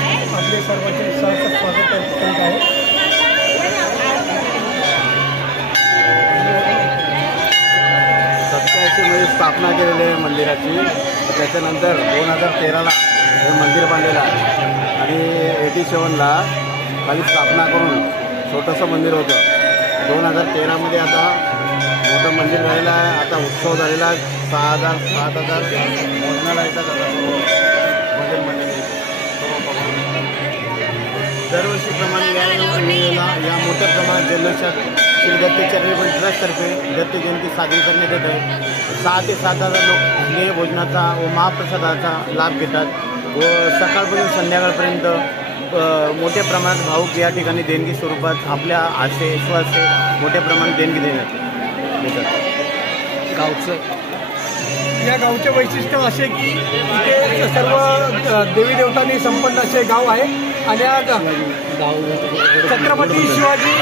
आपले सर्वांचे सहर्ष स्वागत करीत आहे। मध्ये स्थापना केलेली आहे मंदिराची। त्याच्यानंतर 2013ला हे मंदिर बांधलेलं आहे आणि 87ला खाली स्थापना करून छोटंसं मंदिर होतं। 2013मध्ये आता मोठं मंदिर झालेलं आहे। आता उत्सव झालेला आहे। 6,000 7,000 मोजण्याला येतात दरवर्षीप्रमाणे या मोठ्या प्रमाणात जल्लोषात श्री दत्त चॅरिटेबल ट्रस्टतर्फे दत्त जयंती साजरी करण्यात येत आहे। 6,000 ते 7,000 लोक स्नेह भोजनाचा व महाप्रसादाचा लाभ घेतात व सकाळपासून संध्याकाळपर्यंत मोठ्या प्रमाणात भाऊक या ठिकाणी देणगी स्वरूपात आपल्या आशे स्वासे मोठ्या प्रमाणात देणगी देतात। या गावचे वैशिष्ट्य असे की इथे सर्व देवी देवतांनी संपन्न असे गाव आहे आणि या छत्रपती शिवाजी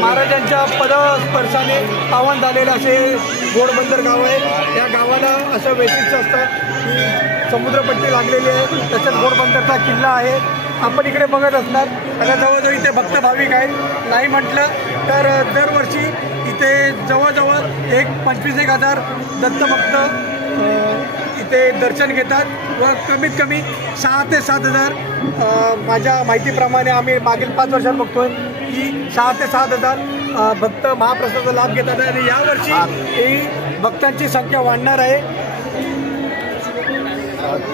महाराजांच्या पदस्पर्शाने पावन झालेले असे घोडबंदर गाव आहे। या गावाला असं वैशिष्ट्य असतं की समुद्रपट्टी लागलेली आहे, तसंच घोडबंदरचा किल्ला आहे। आपण इकडे बघत असणार आणि जवळजवळ इथे भक्त भाविक आहेत। नाही म्हटलं तर दरवर्षी इथे जवळजवळ 25,000 दत्तभक्त इथे दर्शन घेतात व कमीत कमी 6,000 ते 7,000 माझ्या माहितीप्रमाणे आम्ही मागील 5 वर्षात बघतोय की 6,000 ते 7,000 भक्त महाप्रसादाचा लाभ घेतात आणि यावर्षी ही भक्तांची संख्या वाढणार आहे।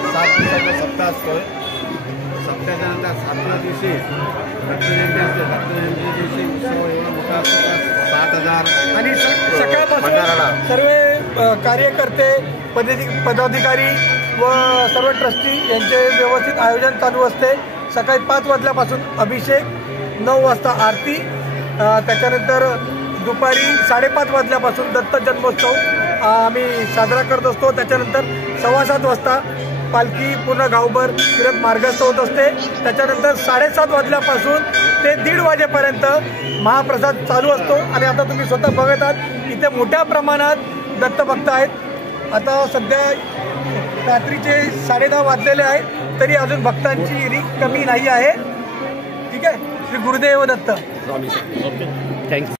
7 दिवसाचा सप्ताह असतोय। सप्ताहाच्या नंतर 7व्या दिवशी दत्तजयंती असते। दत्तजयंती दिवशी उत्सव एवढा मोठा असतो 7,000 आणि सकाळपासून सर्व कार्यकर्ते पदाधिकारी व सर्व ट्रस्टी यांचे व्यवस्थित आयोजन चालू असते। सकाळी 5 वाजल्यापासून अभिषेक, 9 वाजता आरती, त्याच्यानंतर दुपारी 5:30 वाजल्यापासून दत्त जन्मोत्सव आम्ही साजरा करत असतो। त्याच्यानंतर 7:15 वाजता पालखी पूर्ण गावभर फिरत मार्गस्थ होत असते। त्याच्यानंतर 7:30 वाजल्यापासून ते 1:30 वाजेपर्यंत महाप्रसाद चालू असतो आणि आता तुम्ही स्वतः बघत आहात इथे मोठ्या प्रमाणात दत्तभक्त आहेत। आता सध्या रात्रीचे 10:30 वाजलेले आहेत तरी अजून भक्तांची रीक कमी नाही आहे। ठीक आहे, श्री गुरुदेव दत्त। थँक्यू।